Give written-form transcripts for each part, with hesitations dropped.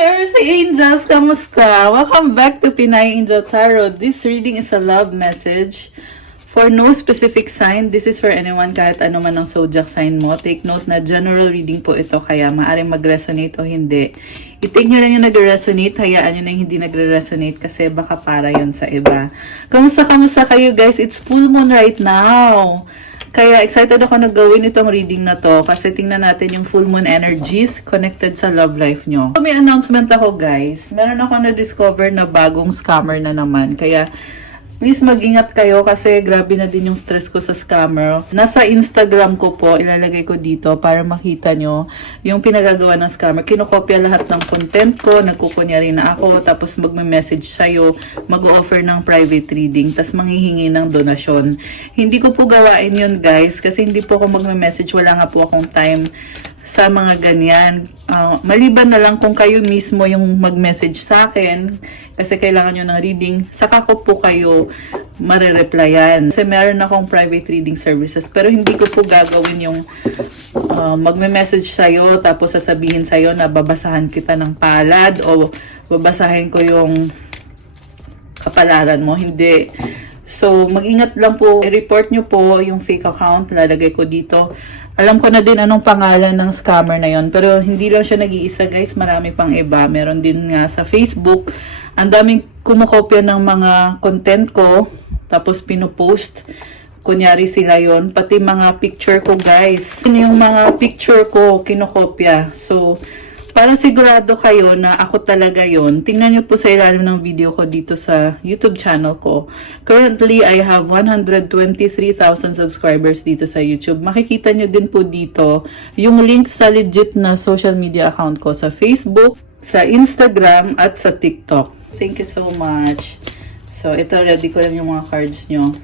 Earthy Angels! Kamusta? Welcome back to Pinay Angel Tarot. This reading is a love message for no specific sign. This is for anyone kahit ano man ang zodiac sign mo. Take note na general reading po ito kaya maaaring mag-resonate o hindi. I-take nyo lang yung nag-resonate, hayaan nyo na yung hindi nagre-resonate kasi baka para yon sa iba. Kamusta kayo guys? It's full moon right now. Kaya excited ako na gawin itong reading na to kasi tingnan natin yung full moon energies connected sa love life nyo. May announcement ako guys. Meron ako na-discover na bagong scammer na naman. Kaya please mag-ingat kayo kasi grabe na din yung stress ko sa scammer. Nasa Instagram ko po, ilalagay ko dito para makita nyo yung pinagagawa ng scammer. Kinokopya lahat ng content ko, nagkukunyari na ako, tapos magme-message sa'yo, mag-offer ng private reading, tapos manghihingi ng donasyon. Hindi ko po gawain yun guys, kasi hindi po ako magme-message, wala nga po akong time sa mga ganyan. Maliban na lang kung kayo mismo yung mag-message sa akin kasi kailangan nyo ng reading, saka ko po kayo marereplyan. Kasi meron akong private reading services pero hindi ko po gagawin yung magme-message sa'yo tapos sasabihin sa'yo na babasahan kita ng palad o babasahin ko yung kapalaran mo. Hindi. So, mag-ingat lang po. I-report nyo po yung fake account. Lalagay ko dito. Alam ko na din anong pangalan ng scammer na yon. Pero hindi lang siya nag-iisa guys. Marami pang iba. Meron din nga sa Facebook. Ang daming kumukopya ng mga content ko. Tapos pinopost. Kunyari sila yon. Pati mga picture ko guys. Yung mga picture ko kinokopya. So, para sigurado kayo na ako talaga yon, tingnan nyo po sa ilalim ng video ko dito sa YouTube channel ko. Currently, I have 123,000 subscribers dito sa YouTube. Makikita nyo din po dito yung link sa legit na social media account ko sa Facebook, sa Instagram, at sa TikTok. Thank you so much. So, ito, ready ko lang yung mga cards nyo.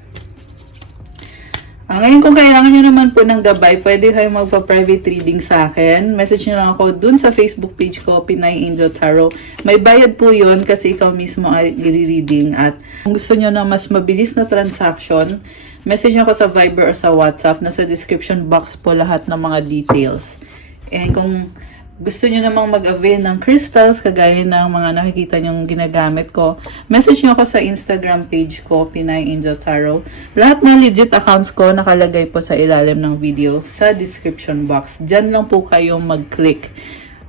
Ngayon, kung kailangan nyo naman po ng gabay, pwede kayo magpa-private reading sa akin. Message nyo lang ako dun sa Facebook page ko, Pinay Angel Tarot. May bayad po yun kasi ikaw mismo ay i-reading. At kung gusto nyo na mas mabilis na transaction, message nyo ako sa Viber o sa WhatsApp. Nasa description box po lahat ng mga details. And kung gusto nyo namang mag-avail ng crystals, kagaya ng mga nakikita nyong ginagamit ko, message nyo ako sa Instagram page ko, Pinay Angel Tarot. Lahat ng legit accounts ko nakalagay po sa ilalim ng video sa description box. Diyan lang po kayong mag-click.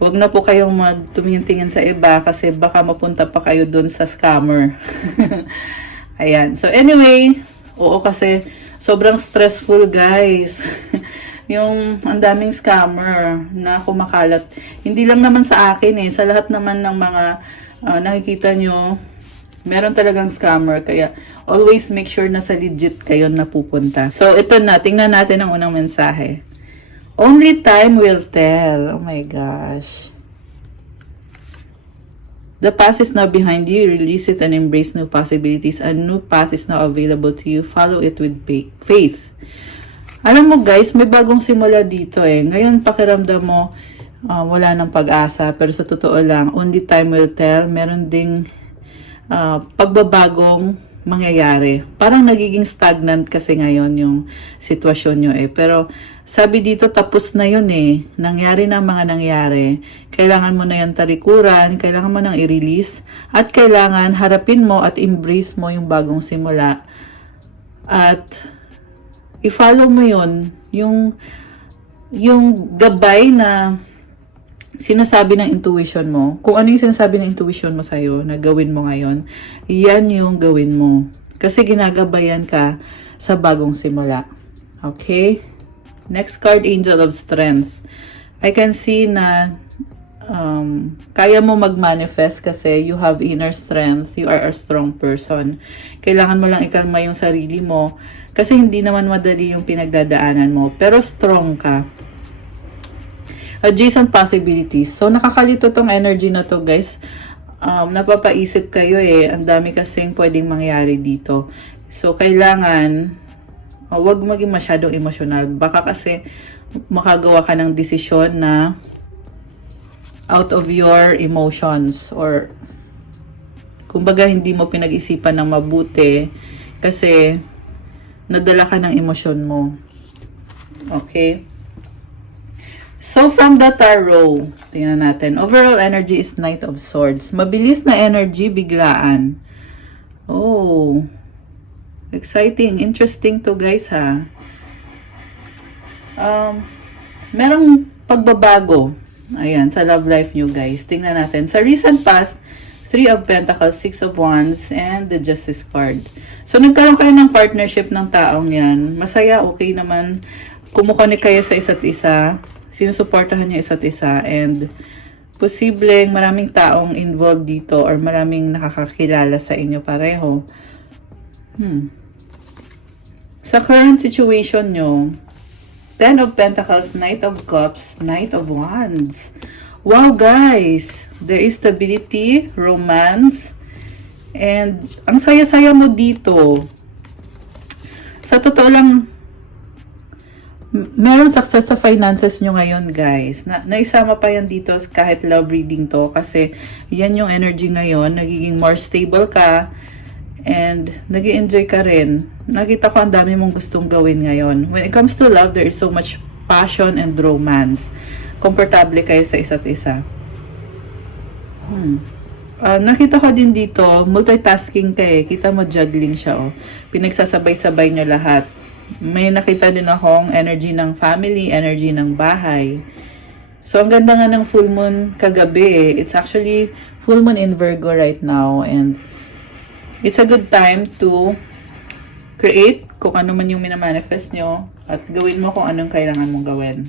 Huwag na po kayong magtumingin-tingin sa iba kasi baka mapunta pa kayo dun sa scammer. Ayan. So anyway, oo kasi sobrang stressful guys. Yung ang daming scammer na kumakalat. Hindi lang naman sa akin sa lahat naman ng mga nakikita nyo, meron talagang scammer. Kaya always make sure na sa legit kayo napupunta. So ito na, tingnan natin ang unang mensahe. Only time will tell. Oh my gosh. The past is now behind you. Release it and embrace new possibilities. A new path is now available to you. Follow it with faith. Alam mo guys, may bagong simula dito Ngayon pakiramdam mo wala ng pag-asa. Pero sa totoo lang, only time will tell. Meron ding pagbabagong mangyayari. Parang nagiging stagnant kasi ngayon yung sitwasyon nyo Pero sabi dito, tapos na yun Nangyari na mga nangyari. Kailangan mo na yan talikuran. Kailangan mo nang i-release. At kailangan harapin mo at embrace mo yung bagong simula. At i-follow mo yon yung gabay na sinasabi ng intuition mo. Kung ano yung sinasabi ng intuition mo sa'yo na gawin mo ngayon, yan yung gawin mo. Kasi ginagabayan ka sa bagong simula. Okay? Next card, Angel of Strength. I can see na kaya mo mag-manifest kasi you have inner strength. You are a strong person. Kailangan mo lang ikalma yung sarili mo kasi hindi naman madali yung pinagdadaanan mo. Pero strong ka. Adjacent possibilities. So, nakakalito tong energy na to, guys. Napapaisip kayo Ang dami kasing pwedeng mangyari dito. So, kailangan wag maging masyadong emosyonal. Baka kasi makagawa ka ng desisyon na out of your emotions or kumbaga hindi mo pinag-isipan ng mabuti kasi nadala ka ng emosyon mo. Okay? So, So, from the tarot, tingnan natin. Overall energy is Knight of Swords. Mabilis na energy, biglaan. Oh, exciting. Interesting to, guys, ha. Merong pagbabago. Ayan, sa love life nyo, guys. Tingnan natin. Sa recent past, 3 of Pentacles, 6 of Wands, and the Justice card. So, nagkaroon kayo ng partnership ng taong yan. Masaya, okay naman. Kumukonek kayo sa isa't isa. Sinusuportahan niyo isa't isa. And, posibleng maraming taong involved dito or maraming nakakakilala sa inyo pareho. Sa current situation nyo, 10 of Pentacles, Knight of Cups, Knight of Wands. Wow, guys! There is stability, romance, and ang saya-saya mo dito. Sa totoo lang, meron success sa finances nyo ngayon, guys. Naisama pa yan dito kahit love reading to kasi yan yung energy ngayon. Nagiging more stable ka and nag-i-enjoy ka rin. Nakita ko ang dami mong gustong gawin ngayon. When it comes to love, there is so much passion and romance. Komportable kayo sa isa't isa. Nakita ko din dito, multitasking ka eh. Kita mo juggling siya, oh. Pinagsasabay-sabay nyo lahat. May nakita din akong energy ng family, energy ng bahay. So, ang ganda nga ng full moon kagabi eh. It's actually full moon in Virgo right now. And it's a good time to create kung ano man yung minamanifest nyo at gawin mo kung anong kailangan mong gawin.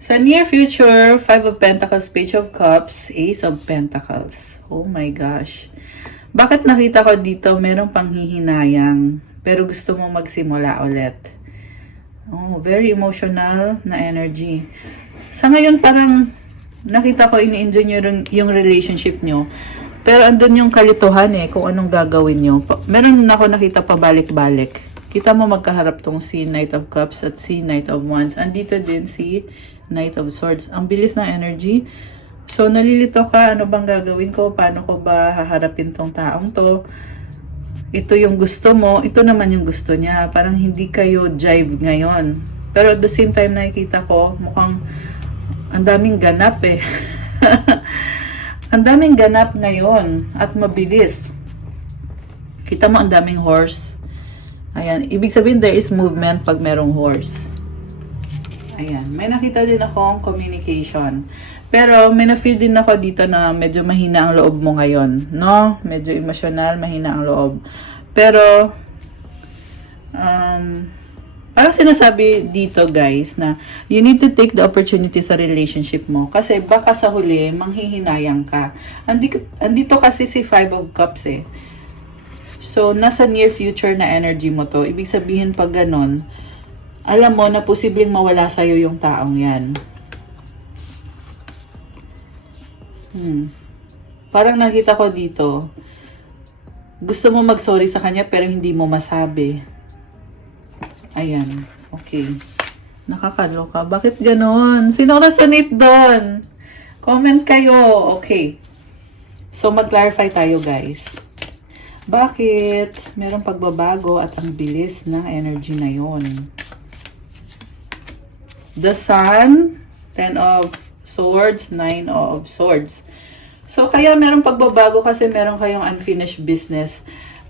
Sa near future, 5 of Pentacles, Page of Cups, Ace of Pentacles. Oh my gosh. Bakit nakita ko dito merong panghihinayang pero gusto mo magsimula ulit? Oh, very emotional na energy. Sa ngayon parang nakita ko ini-enjoy nyo yung relationship nyo. Pero andun yung kalituhan eh, kung anong gagawin nyo. Meron na ako nakita pabalik-balik. Kita mo magkaharap tong si Knight of Cups at si Knight of Wands. Andito din si Knight of Swords. Ang bilis ng energy. So, nalilito ka, ano bang gagawin ko? Paano ko ba haharapin tong taong to? Ito yung gusto mo, ito naman yung gusto niya. Parang hindi kayo jive ngayon. Pero at the same time, nakikita ko, mukhang ang daming ganap eh. Ang daming ganap ngayon at mabilis. Kita mo ang daming horse. Ayan, ibig sabihin there is movement pag merong horse. Ayan, may nakita din akong communication. Pero may na-feel din ako dito na medyo mahina ang loob mo ngayon, no? Medyo emotional, mahina ang loob. Pero parang sinasabi dito, guys, na you need to take the opportunity sa relationship mo. Kasi baka sa huli, manghihinayang ka. Andito kasi si 5 of Cups eh. So, nasa near future na energy mo to. Ibig sabihin pag ganon, alam mo na posibleng mawala sa'yo yung taong yan. Parang nakita ko dito, gusto mo mag-sorry sa kanya pero hindi mo masabi. Ayan. Okay. Nakakaloka. Bakit ganon? Sino resonate doon? Comment kayo. Okay. So, mag-clarify tayo, guys. Bakit merong pagbabago at ang bilis ng energy na yon? The Sun, 10 of Swords, 9 of Swords. So, kaya merong pagbabago kasi meron kayong unfinished business.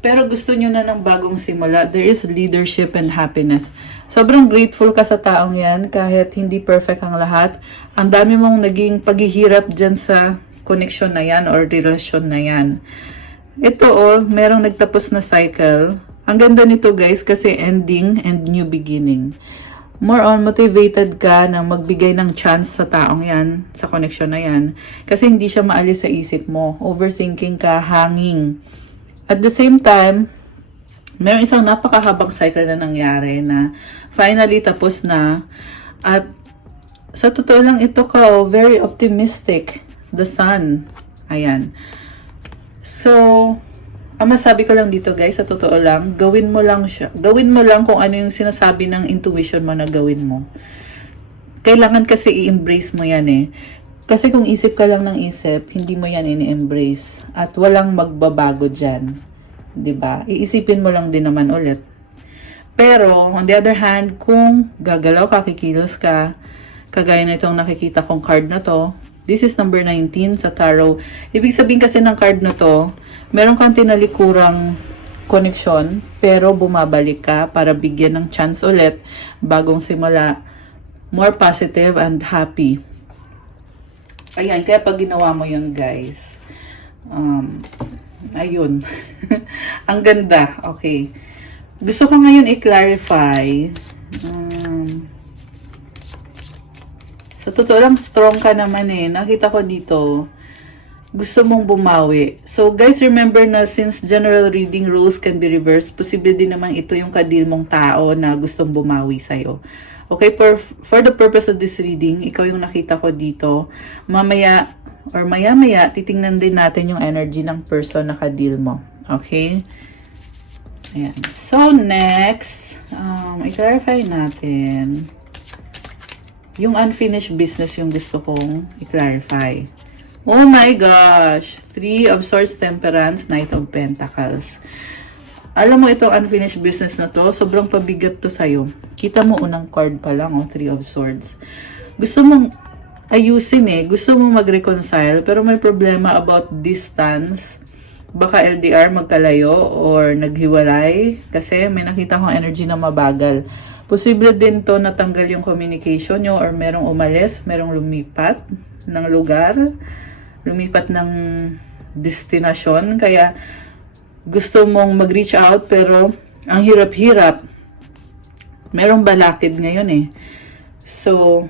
Pero gusto nyo na ng bagong simula. There is leadership and happiness. Sobrang grateful ka sa taong yan kahit hindi perfect ang lahat. Ang dami mong naging paghihirap dyan sa connection na yan or relasyon na yan. Ito merong nagtapos na cycle. Ang ganda nito, guys, kasi ending and new beginning. More on motivated ka na magbigay ng chance sa taong yan, sa connection na yan. Kasi hindi siya maalis sa isip mo. Overthinking ka, hanging. At the same time, meron isang napakahabang cycle na nangyari na finally tapos na. At sa totoo lang ito ka, very optimistic. The Sun. Ayan. So, ang masabi ko lang dito, guys, sa totoo lang, gawin mo lang siya. Gawin mo lang kung ano yung sinasabi ng intuition mo na gawin mo. Kailangan kasi i-embrace mo yan eh. Kasi kung isip ka lang ng isip, hindi mo yan ini-embrace. At walang magbabago dyan. 'Di ba? Iisipin mo lang din naman ulit. Pero, on the other hand, kung gagalaw ka, kikilos ka, Kagaya na itong nakikita kong card na to. This is number 19 sa tarot. Ibig sabihin kasi ng card na to, meron kang tinalikurang connection, pero bumabalik ka para bigyan ng chance ulit, bagong simula, more positive and happy. Ayan, kaya pag ginawa mo yun, guys, ayun. Ang ganda. Okay. Gusto ko ngayon i-clarify. Sa totoo lang, strong ka naman eh. Nakita ko dito, gusto mong bumawi. So, guys, remember na since general reading rules can be reversed, posible din naman ito yung kadil mong tao na gustong bumawi sa'yo. Okay, for the purpose of this reading, ikaw yung nakita ko dito. Mamaya, or maya-maya, titingnan din natin yung energy ng person na kadil mo. Okay? Ayan. So, next, i-clarify natin. Yung unfinished business yung gusto kong i-clarify. Oh my gosh! 3 of Swords, Temperance, Knight of Pentacles. Alam mo itong unfinished business na to, sobrang pabigat to sa'yo. Kita mo unang card pa lang, 3 of Swords. Gusto mong ayusin eh. Gusto mong mag-reconcile, pero may problema about distance. Baka LDR, magkalayo, or naghiwalay. Kasi may nakita kong energy na mabagal. Posible din to natanggal yung communication nyo, or merong umalis, merong lumipat ng lugar, lumipat ng destinasyon. Kaya gusto mong mag-reach out, pero ang hirap-hirap. Merong balakid ngayon eh. So,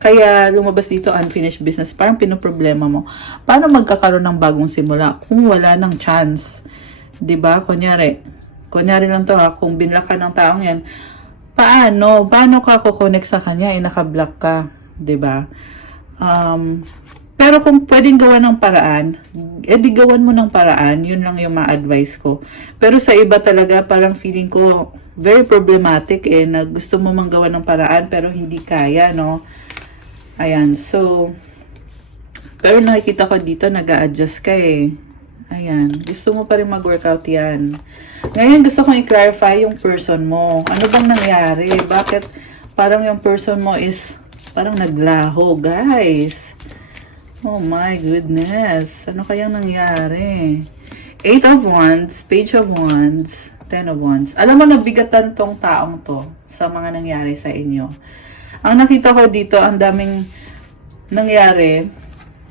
kaya lumabas dito unfinished business. Parang pinoproblema mo. Paano magkakaroon ng bagong simula kung wala ng chance? 'Di ba? Kunyari lang to ha, kung binlock ka ng taong yan, paano ka kukonek sa kanya, naka-block ka, 'di ba? Pero kung pwedeng gawa ng paraan, edi gawan mo ng paraan, yun lang yung ma-advise ko. Pero sa iba talaga, parang feeling ko very problematic na gusto mo mang gawa ng paraan pero hindi kaya, no? Ayan, so, pero nakikita ko dito, nag-a-adjust ka eh. Ayan, gusto mo pa rin mag-workout yan. Ngayon, gusto kong i-clarify yung person mo. Ano bang nangyari? Bakit parang yung person mo is parang naglaho, guys? Oh my goodness. Ano kayang nangyari? 8 of Wands, Page of Wands, 10 of Wands. Alam mo, nabigatan tong taong to sa mga nangyari sa inyo. Ang nakita ko dito, ang daming nangyari.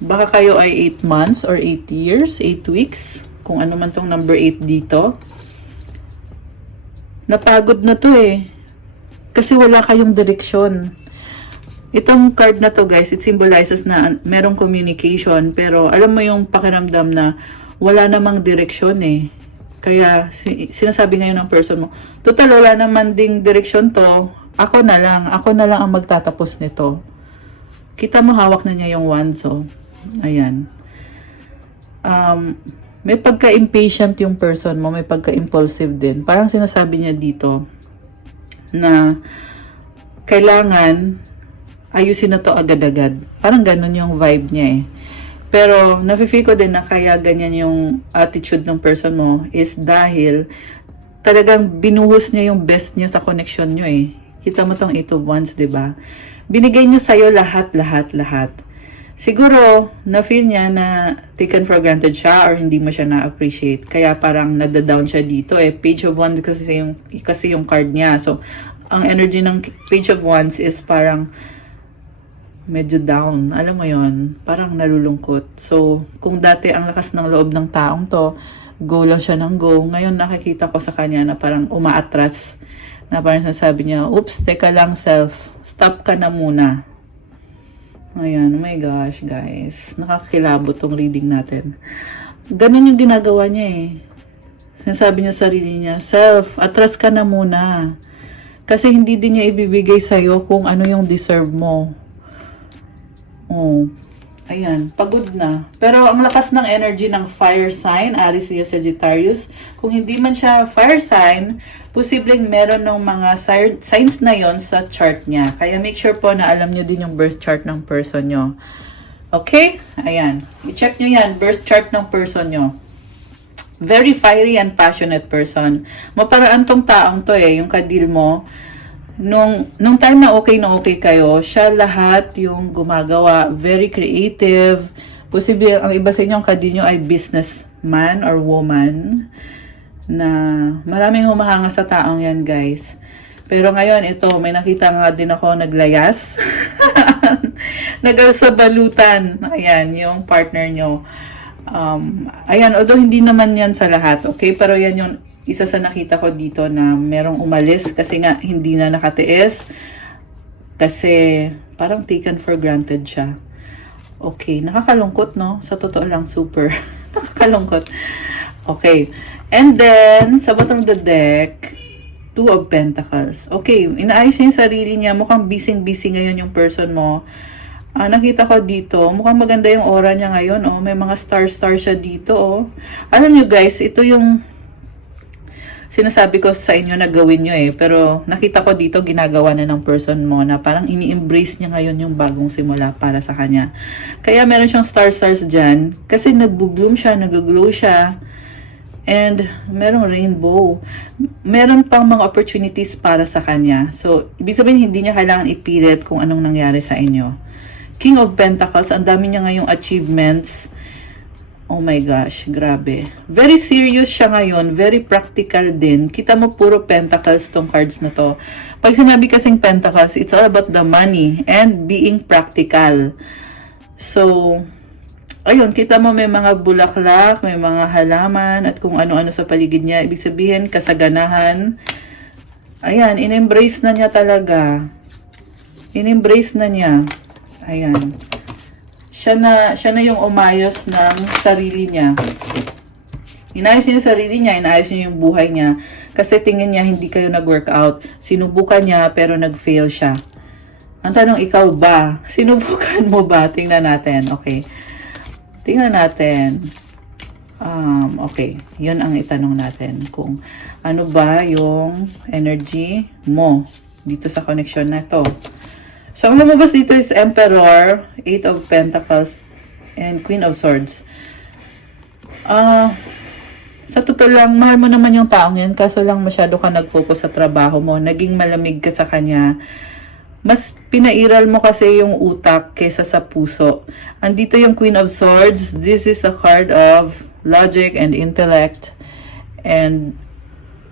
Baka kayo ay 8 months or 8 years, 8 weeks. Kung ano man tong number 8 dito. Napagod na to eh. Kasi wala kayong direksyon. Itong card na to, guys, it symbolizes na merong communication. Pero alam mo yung pakiramdam na wala namang direksyon eh. Kaya sinasabi ngayon ng person mo, total wala naman ding direksyon to. Ako na lang ang magtatapos nito. Kita mo, hawak na niya yung wands, so. Ayan. May pagka-impatient yung person mo, may pagka-impulsive din. Parang sinasabi niya dito na kailangan ayusin na to agad-agad. Parang ganun yung vibe niya eh. Pero nafe-feel ko din na kaya ganyan yung attitude ng person mo is dahil talagang binuhos niya yung best niya sa connection niyo eh. Kita mo tong 8 of Wands, 'di ba? Binigay niya sa'yo lahat. Siguro, na-feel niya na taken for granted siya or hindi mo siya na-appreciate. Kaya parang nada-down siya dito eh. Page of Wands kasi yung card niya. So, ang energy ng Page of Wands is parang medyo down. Alam mo yon, parang nalulungkot. So, kung dati ang lakas ng loob ng taong to, go lang siya ng go. Ngayon nakikita ko sa kanya na parang umaatras. Na parang sasabi niya, oops, teka lang self. Stop ka na muna. Ayan, oh my gosh, guys. Nakakilabot tong reading natin. Ganun yung ginagawa niya eh. Sinasabi niya sa sarili niya, self, atras ka na muna. Kasi hindi din niya ibibigay sa'yo kung ano yung deserve mo. Oh, ayan, pagod na. Pero ang lakas ng energy ng fire sign, Aries, Leo, Sagittarius. Kung hindi man siya fire sign, posibleng meron ng mga signs na yon sa chart niya. Kaya make sure po na alam nyo din yung birth chart ng person nyo. Okay? Ayan. I-check nyo yan, birth chart ng person nyo. Very fiery and passionate person. Maparaan tong taong to eh, yung kadil mo. nung time na okay kayo, siya lahat yung gumagawa, very creative. Posible ang iba sa inyo, ang kadi nyo ay businessman or woman na maraming humahanga sa taong yan, guys. Pero ngayon, ito, may nakita nga din ako naglayas. Nagsabalutan. Ayan, yung partner nyo. Ayan, although hindi naman yan sa lahat, okay? Pero yan yung isa sa nakita ko dito na merong umalis kasi nga hindi na nakatiis. Kasi parang taken for granted siya. Okay, nakakalungkot, no? Sa totoo lang, super. Nakakalungkot. Okay. And then, sa bottom of the deck, Two of Pentacles. Okay, inaayos niya yung sarili niya. Mukhang busy-busy ngayon yung person mo. Nakita ko dito, mukhang maganda yung aura niya ngayon. Oh. May mga star-star siya dito. Oh. Alam niyo guys, ito yung sinasabi ko sa inyo na gawin nyo eh. Pero nakita ko dito, ginagawa na ng person mo na parang ini-embrace niya ngayon yung bagong simula para sa kanya. Kaya meron siyang star-stars dyan. Kasi nagbo-bloom siya, nag-glow siya. And merong rainbow. Meron pang mga opportunities para sa kanya. So, ibig sabihin, hindi niya kailangan ipilit kung anong nangyari sa inyo. King of Pentacles, ang dami niya ngayong achievements. Oh my gosh, grabe. Very serious siya ngayon, very practical din. Kita mo puro Pentacles tong cards na to. Pag sinabi kasing Pentacles, it's all about the money and being practical. So, ayun, kita mo may mga bulaklak, may mga halaman, at kung ano-ano sa paligid niya. Ibig sabihin, kasaganahan. Ayan, in-embrace na niya talaga. In-embrace na niya. Ayan. Siya na yung umayos ng sarili niya. Inayos niya yung sarili niya, inayos niya yung buhay niya. Kasi tingin niya, hindi kayo nag-workout. Sinubukan niya, pero nag-fail siya. Ang tanong, ikaw ba? Sinubukan mo ba? Tingnan natin. Okay. Tingnan natin. Okay. Yun ang itanong natin. Kung ano ba yung energy mo dito sa connection na to. So, ang lumabas dito is Emperor, Eight of Pentacles, and Queen of Swords. Sa totoo lang, mahal mo naman yung taong yan, kaso lang masyado ka nag-focus sa trabaho mo. Naging malamig ka sa kanya. Mas pinairal mo kasi yung utak kesa sa puso. Andito yung Queen of Swords. This is a card of logic and intellect. And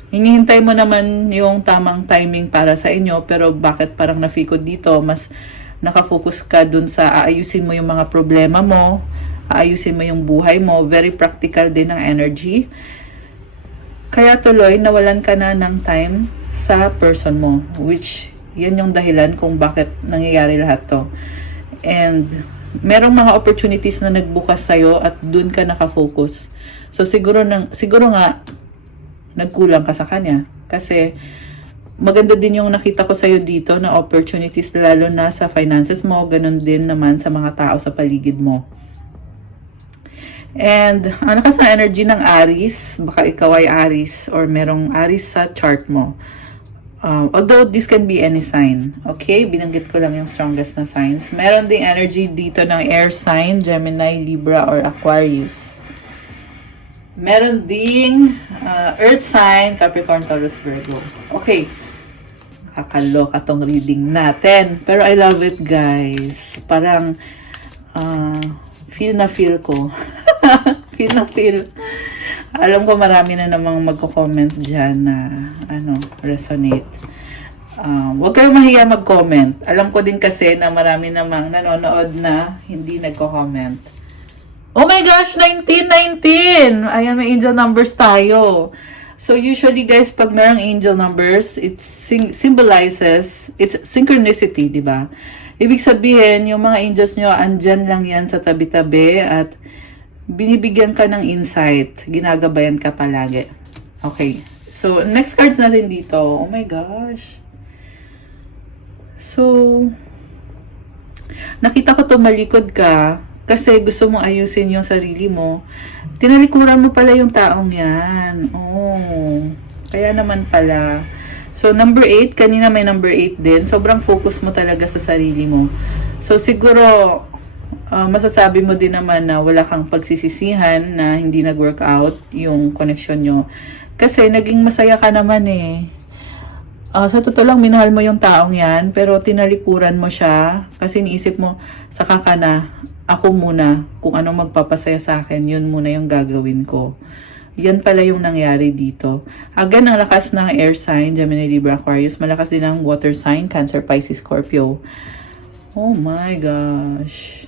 hinihintay mo naman yung tamang timing para sa inyo, pero bakit parang nafikod dito? Mas nakafocus ka dun sa aayusin mo yung mga problema mo, aayusin mo yung buhay mo, very practical din ang energy. Kaya tuloy, nawalan ka na ng time sa person mo, which yan yung dahilan kung bakit nangyayari lahat to. And merong mga opportunities na nagbukas sa'yo at dun ka nakafocus. So siguro nga, nagkulang ka sa kanya. Kasi, maganda din yung nakita ko sa'yo dito na opportunities lalo na sa finances mo, ganun din naman sa mga tao sa paligid mo. And, ano ka sa energy ng Aries? Baka ikaw ay Aries or merong Aries sa chart mo. Although, this can be any sign. Okay? Binanggit ko lang yung strongest na signs. Meron ding energy dito ng air sign, Gemini, Libra, or Aquarius. Meron ding earth sign, Capricorn, Taurus, Virgo. Okay. Kakaloka tong reading natin. Pero I love it, guys. Parang feel na feel ko. Feel na feel. Alam ko marami na namang magko-comment dyan na resonate. Huwag kayong mahiya mag-comment. Alam ko din kasi na marami namang nanonood na hindi nagko-comment. Oh my gosh, 19! Ayan, may angel numbers tayo. So, usually guys, pag merong angel numbers, it symbolizes, it's synchronicity, di ba? Ibig sabihin, yung mga angels nyo, andyan lang yan sa tabi-tabi at binibigyan ka ng insight. Ginagabayan ka palagi. Okay. So, next cards natin dito. Oh my gosh. So, nakita ko tumalikod ka kasi gusto mong ayusin yung sarili mo. Tinalikuran mo pala yung taong yan. Oh, kaya naman pala. So, number 8, kanina may number 8 din. Sobrang focus mo talaga sa sarili mo. So, siguro, masasabi mo din naman na wala kang pagsisisihan na hindi nag-workout yung connection nyo. Kasi, naging masaya ka naman eh. Sa totoo lang, minahal mo yung taong yan, pero tinalikuran mo siya kasi niisip mo, saka ka na, ako muna, kung anong magpapasaya sa akin, yun muna yung gagawin ko. Yan pala yung nangyari dito. Again, ang lakas ng air sign, Gemini, Libra, Aquarius. Malakas din ang water sign, Cancer, Pisces, Scorpio. Oh my gosh.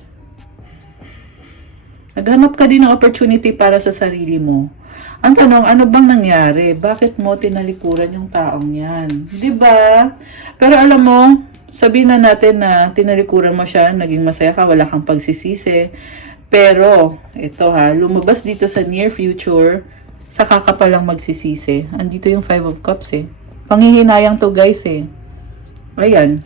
Naghanap ka din ng opportunity para sa sarili mo. Ang tanong, ano bang nangyari? Bakit mo tinalikuran yung taong yan? 'Di ba? Pero alam mo, sabihin na natin na tinalikuran mo siya, naging masaya ka, wala kang pagsisisi. Pero, ito ha, lumabas dito sa near future, saka ka palang magsisisi. Andito yung 5 of Cups eh. Panghihinayang to guys eh. Ayan.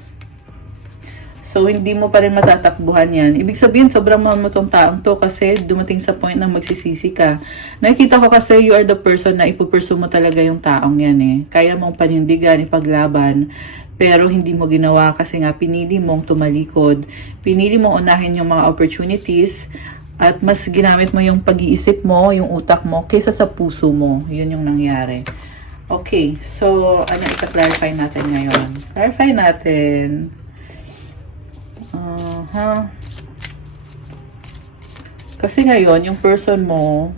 So, hindi mo pa rin matatakbuhan yan. Ibig sabihin, sobrang mahal mo tong taong to kasi dumating sa point na magsisisi ka. Nakikita ko kasi you are the person na ipupursue mo talaga yung taong yan eh. Kaya mong panindigan, ipaglaban, pero hindi mo ginawa kasi nga pinili mong tumalikod. Pinili mong unahin yung mga opportunities at mas ginamit mo yung pag-iisip mo, yung utak mo, kaysa sa puso mo. Yun yung nangyari. Okay, so ano ita-clarify natin ngayon? Clarify natin. Kasi ngayon, yung person mo,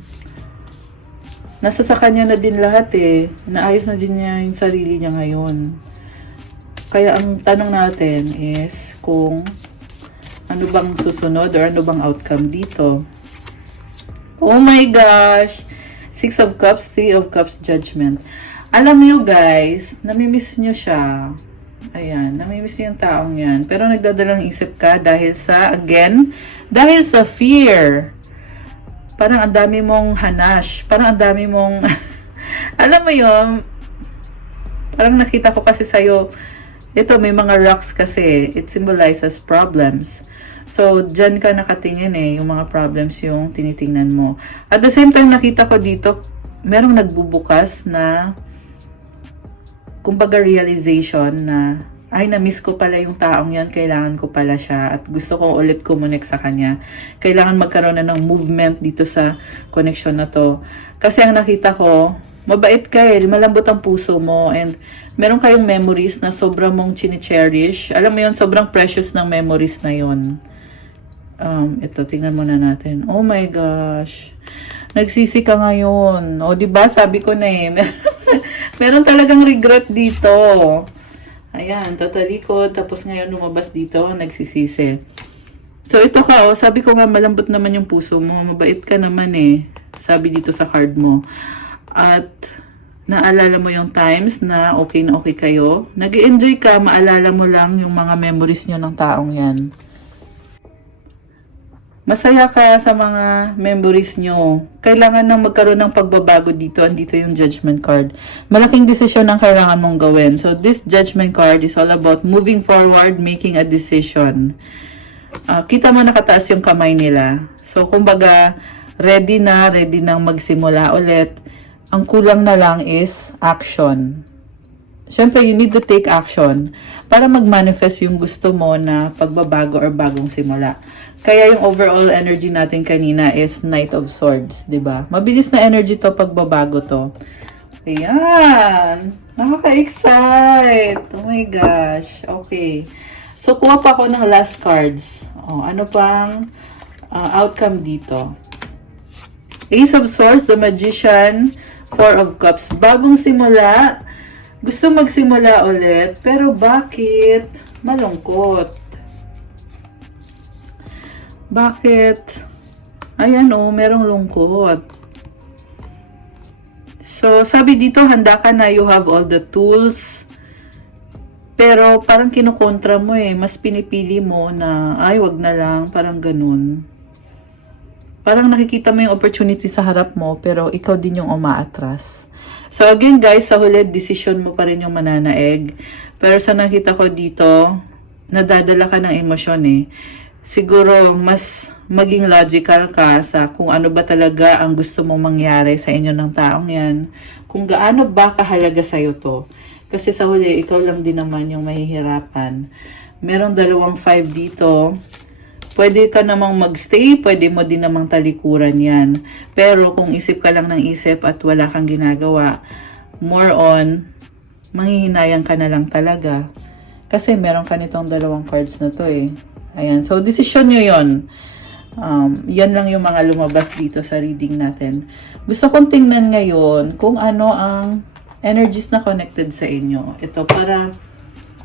nasa sa kanya na din lahat eh. Naayos na din niya yung sarili niya ngayon. Kaya ang tanong natin is kung ano bang susunod or ano bang outcome dito. Oh my gosh! 6 of Cups, 3 of Cups, Judgment. Alam niyo guys, namimiss niyo siya. Ayan, namimiss yung taong yan. Pero nagdadalang isip ka dahil sa, again, dahil sa fear. Parang ang dami mong hanash. Parang ang dami mong, alam mo yun, parang nakita ko kasi sa'yo, ito may mga rocks kasi, it symbolizes problems. So, dyan ka nakatingin eh, yung mga problems yung tinitingnan mo. At the same time, nakita ko dito, merong nagbubukas na kumbaga realization na ay na-miss ko pala yung taong yan, kailangan ko pala siya at gusto ko ulit kumonek sa kanya. Kailangan magkaroon na ng movement dito sa connection na to. Kasi ang nakita ko, mabait ka eh, malambot ang puso mo and meron kayong memories na sobrang mong chine-cherish. Alam mo yun, sobrang precious ng memories na yun. Ito, tingnan muna natin. Oh my gosh. Nagsisi ka ngayon. O, diba? Sabi ko na eh. Meron talagang regret dito. Ayan, tatalikod. Tapos ngayon lumabas dito, nagsisisi. So, ito ka, oh. Sabi ko nga, malambot naman yung puso mo. Mabait ka naman eh. Sabi dito sa card mo. At, naalala mo yung times na okay kayo. Nag-i-enjoy ka, maalala mo lang yung mga memories nyo ng taong yan. Masaya ka sa mga memories nyo. Kailangan nang magkaroon ng pagbabago dito. Andito yung judgment card. Malaking desisyon ang kailangan mong gawin. So, this judgment card is all about moving forward, making a decision. Kita mo nakataas yung kamay nila. So, kumbaga, ready nang magsimula ulit. Ang kulang na lang is action. Siyempre, you need to take action para mag-manifest yung gusto mo na pagbabago or bagong simula. Kaya yung overall energy natin kanina is Knight of Swords, 'di ba? Mabilis na energy to pagbabago to. Ayan! Nakaka-excite! Oh my gosh! Okay. So, kuha pa ako ng last cards. Ano pang outcome dito? Ace of Swords, the Magician, Four of Cups. Bagong simula, gusto magsimula ulit, pero bakit malungkot? Bakit? Ayan merong lungkot. So, sabi dito, handa ka na, you have all the tools. Pero, parang kinukontra mo eh. Mas pinipili mo na, ay, wag na lang. Parang ganun. Parang nakikita mo yung opportunity sa harap mo, pero ikaw din yung umaatras. So, again guys, sa huli, decision mo pa rin yung mananaeg. Pero sa nakita ko dito, nadadala ka ng emosyon eh. Siguro, mas maging logical ka sa kung ano ba talaga ang gusto mong mangyari sa inyo ng taong yan. Kung gaano ba kahalaga sa'yo to. Kasi sa huli, ikaw lang din naman yung mahihirapan. Merong 2 5 dito. Pwede ka namang magstay, pwede mo din namang talikuran yan. Pero kung isip ka lang ng isip at wala kang ginagawa, more on, manghihinayang ka na lang talaga. Kasi meron ka nitong dalawang cards na to eh. Ayan. So, desisyon nyo yun. Yan lang yung mga lumabas dito sa reading natin. Gusto kong tingnan ngayon kung ano ang energies na connected sa inyo. Ito, para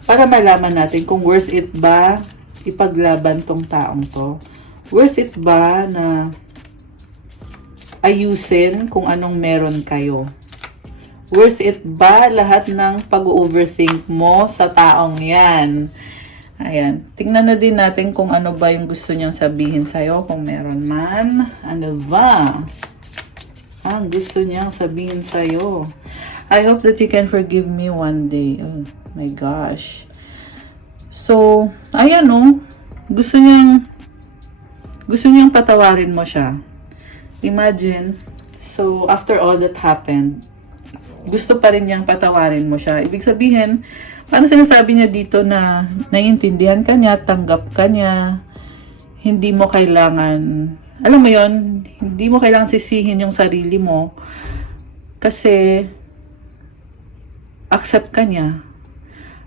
malaman natin kung worth it ba ipaglaban tong taong to. Worth it ba na ayusin kung anong meron kayo? Worth it ba lahat ng pag-overthink mo sa taong yan? Ayan. Tingnan na din natin kung ano ba yung gusto niyang sabihin sa'yo. Kung meron man. Ano ba ang gusto niyang sabihin sa'yo? I hope that you can forgive me one day. Oh my gosh. So, ayan o. Gusto niyang patawarin mo siya. Imagine. So, after all that happened, gusto pa rin niyang patawarin mo siya. Ibig sabihin, paano sinasabi niya dito na naiintindihan ka niya, tanggap ka niya, hindi mo kailangan, alam mo yon, hindi mo kailangan sisihin yung sarili mo kasi accept ka niya.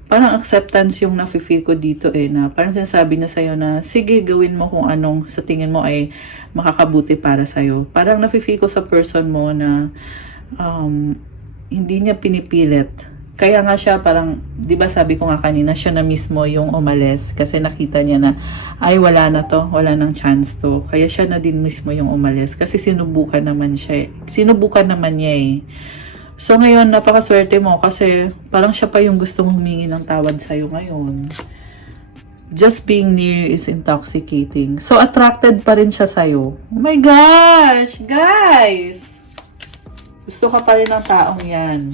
Parang acceptance yung nafe-feel ko dito eh, na parang sinasabi niya sa'yo na, sige, gawin mo kung anong sa tingin mo ay makakabuti para sa'yo. Parang nafe-feel ko sa person mo na, hindi niya pinipilit. Kaya nga siya parang, di ba sabi ko nga kanina, siya na mismo yung umalis kasi nakita niya na, ay wala na to, wala nang chance to. Kaya siya na din mismo yung umalis kasi sinubukan naman niya eh. So ngayon, napakaswerte mo kasi parang siya pa yung gustong humingi ng tawad sa'yo ngayon. Just being near is intoxicating. So attracted pa rin siya sa'yo. Oh my gosh! Guys! Gusto ka pa rin ng taong yan.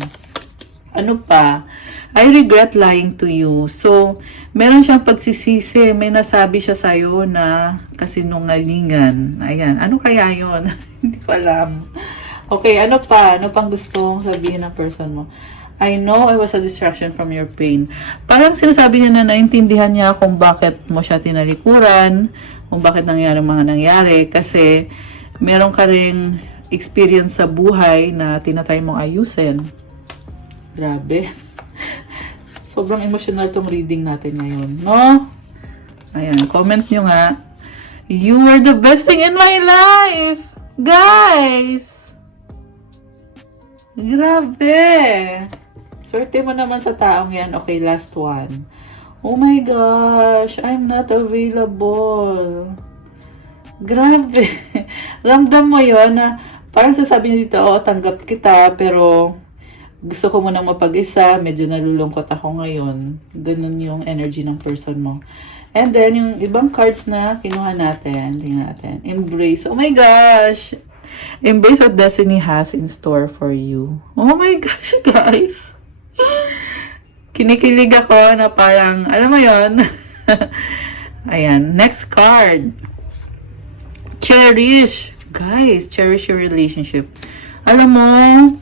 Ano pa? I regret lying to you. So, meron siyang pagsisisi. May nasabi siya sa'yo na kasinungalingan. Ayan. Ano kaya yun? Hindi ko alam. Okay, ano pa? Ano pang gusto sabihin ng person mo? I know I was a distraction from your pain. Parang sinasabi niya na naintindihan niya kung bakit mo siya tinalikuran, kung bakit nangyari mga nangyari. Kasi, meron ka ring experience sa buhay na tinatry mong ayusin. Grabe. Sobrang emotional tong reading natin ngayon, no? Ayan, comment nyo nga. You are the best thing in my life! Guys! Grabe! Swerte mo naman sa taong yan. Okay, last one. Oh my gosh, I'm not available. Grabe. Ramdam mo yon na parang sasabihin dito, oh, tanggap kita, pero gusto ko munang mapag-isa, medyo nalulungkot ako ngayon. Ganun yung energy ng person mo. And then, yung ibang cards na kinuha natin, tingnan natin. Embrace. Oh my gosh! Embrace what destiny has in store for you. Oh my gosh, guys! Kinikilig ako na parang, alam mo yon. Ayan, next card. Cherish. Guys, cherish your relationship. Alam mo,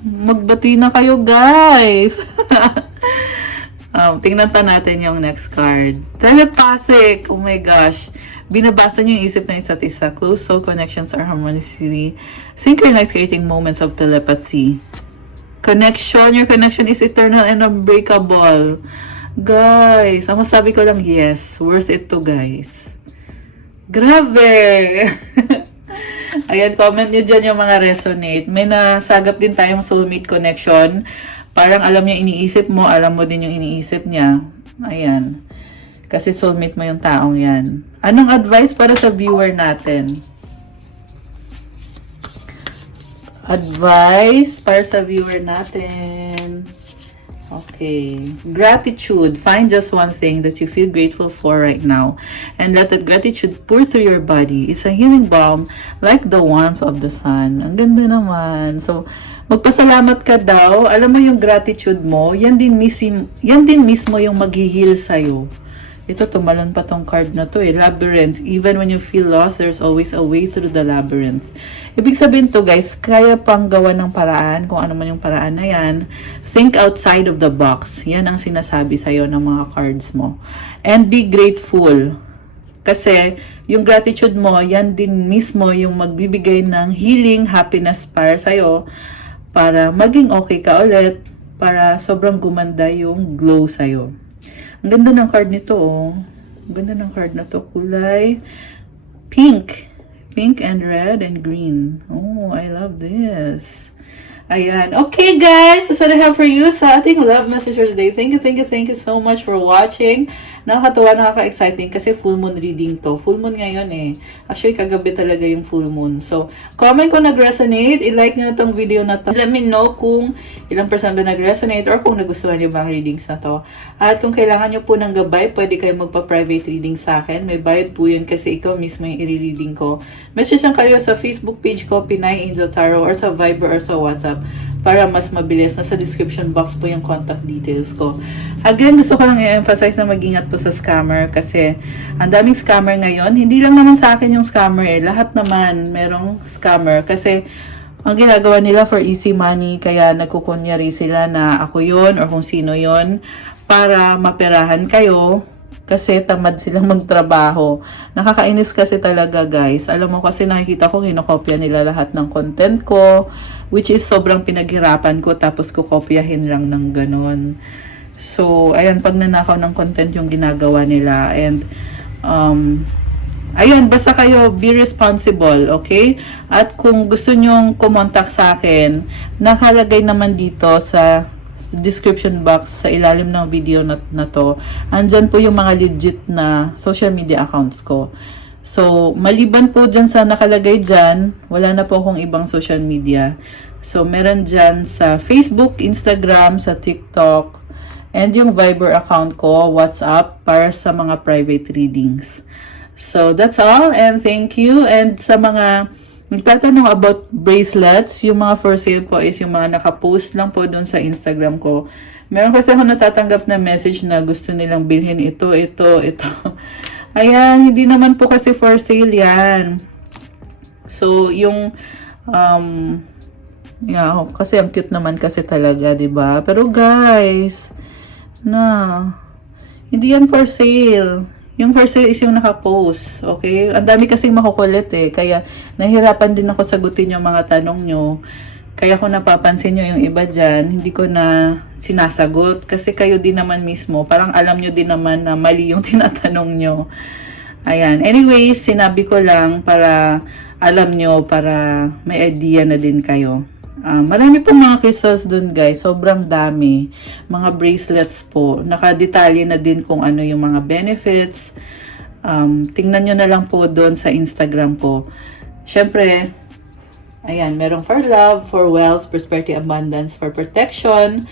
magbati na kayo, guys. Tingnan pa natin yung next card. Telepathic. Oh my gosh. Binabasa niyo yung isip ng isa't isa. Close soul connections are harmoniously synchronized, creating moments of telepathy. Connection. Your connection is eternal and unbreakable. Guys, ang masabi ko lang, yes. Worth it to, guys. Grabe! Ayan, comment nyo dyan yung mga resonate. May nasagap din tayong soulmate connection. Parang alam niya iniisip mo, alam mo din yung iniisip niya. Ayan. Kasi soulmate mo yung taong yan. Anong advice para sa viewer natin? Advice para sa viewer natin. Okay. Gratitude. Find just one thing that you feel grateful for right now. And let that gratitude pour through your body. It's a healing balm like the warmth of the sun. Ang ganda naman. So, magpasalamat ka daw. Alam mo yung gratitude mo, yan din mismo yung mag-heal sa'yo. Ito, tumalon pa tong card na to eh. Labyrinth. Even when you feel lost, there's always a way through the labyrinth. Ibig sabihin to guys, kaya pang gawa ng paraan, kung ano man yung paraan na yan. Think outside of the box. Yan ang sinasabi sa'yo ng mga cards mo. And be grateful. Kasi yung gratitude mo, yan din mismo yung magbibigay ng healing, happiness para sa'yo. Para maging okay ka ulit. para sobrang gumanda yung glow sa'yo. Ang ganda ng card nito, oh. Ang ganda ng card na to. Kulay pink. Pink and red and green. Oh, I love this. Ayan. Okay, guys. That's what I have for you sa ating love message for today. Thank you so much for watching. Nakakatawa, nakaka-exciting kasi full moon reading to. Full moon ngayon eh. Actually, kagabi talaga yung full moon. So, comment kung nag-resonate. I-like nyo na tong video na to. Let me know kung ilang percent ba nag-resonate or kung nagustuhan nyo ba ang readings na to. At kung kailangan nyo po ng gabay, pwede kayo magpa-private reading sa akin. May bayad po yun kasi ikaw mismo yung i-reading ko. Message lang kayo sa Facebook page ko, Pinay Angel Tarot, or sa Viber or sa WhatsApp para mas mabilis. Nasa description box po yung contact details ko. Again, gusto ko lang i-emphasize na mag-ingat po sa scammer kasi ang daming scammer ngayon. Hindi lang naman sa akin yung scammer eh. Lahat naman merong scammer kasi ang ginagawa nila for easy money kaya nagkukunyari sila na ako yon or kung sino yon para maperahan kayo kasi tamad silang magtrabaho. Nakakainis kasi talaga, guys. Alam mo kasi nakikita ko kinokopya nila lahat ng content ko which is sobrang pinaghirapan ko tapos kukopyahin lang ng ganon. So, ayan, pag nanakaw ng content yung ginagawa nila. And, ayun, basta kayo, be responsible, okay? At kung gusto nyong kumontak sa akin, nakalagay naman dito sa description box sa ilalim ng video na to. Andyan po yung mga legit na social media accounts ko. So, maliban po dyan sa nakalagay dyan, wala na po akong ibang social media. So, meron dyan sa Facebook, Instagram, sa TikTok, and yung Viber account ko, WhatsApp, para sa mga private readings. So, that's all. And thank you. And sa mga nagtatanong about bracelets, yung mga for sale po is yung mga nakapost lang po doon sa Instagram ko. Meron kasi ako natatanggap na message na gusto nilang bilhin ito. Ayan, hindi naman po kasi for sale yan. So, yung, yeah, kasi ang cute naman kasi talaga, 'di ba? Pero guys, hindi yan for sale. Yung for sale is yung nakapost, okay? Ang dami kasing makukulit eh. Kaya nahihirapan din ako sagutin yung mga tanong nyo. Kaya kung napapansin nyo yung iba dyan, hindi ko na sinasagot. Kasi kayo din naman mismo, parang alam nyo din naman na mali yung tinatanong nyo. Ayan. Anyways, sinabi ko lang para alam nyo, para may idea na din kayo. Marami pong mga crystals dun, guys. Sobrang dami. Mga bracelets po. Nakadetalye na din kung ano yung mga benefits. Tingnan nyo na lang po dun sa Instagram ko. Syempre, ayan, merong for love, for wealth, prosperity, abundance, for protection.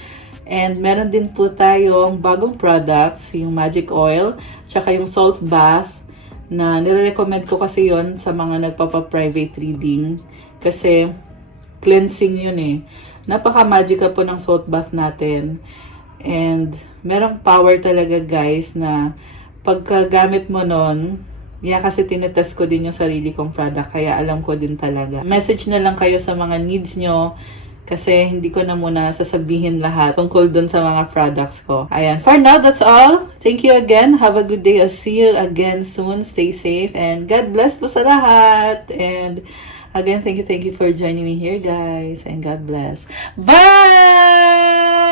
And meron din po tayong bagong products, yung magic oil, tsaka yung salt bath, na nire-recommend ko kasi yon sa mga nagpapa-private reading. Kasi cleansing yun eh. Napaka-magical po ng salt bath natin. And merong power talaga, guys, na pagkagamit mo nun, kasi tinetest ko din yung sarili kong product, kaya alam ko din talaga. Message na lang kayo sa mga needs nyo, kasi hindi ko na muna sasabihin lahat tungkol dun sa mga products ko. Ayan. For now, that's all. Thank you again. Have a good day. I'll see you again soon. Stay safe. And God bless po sa lahat. And again, thank you for joining me here, guys. And God bless. Bye!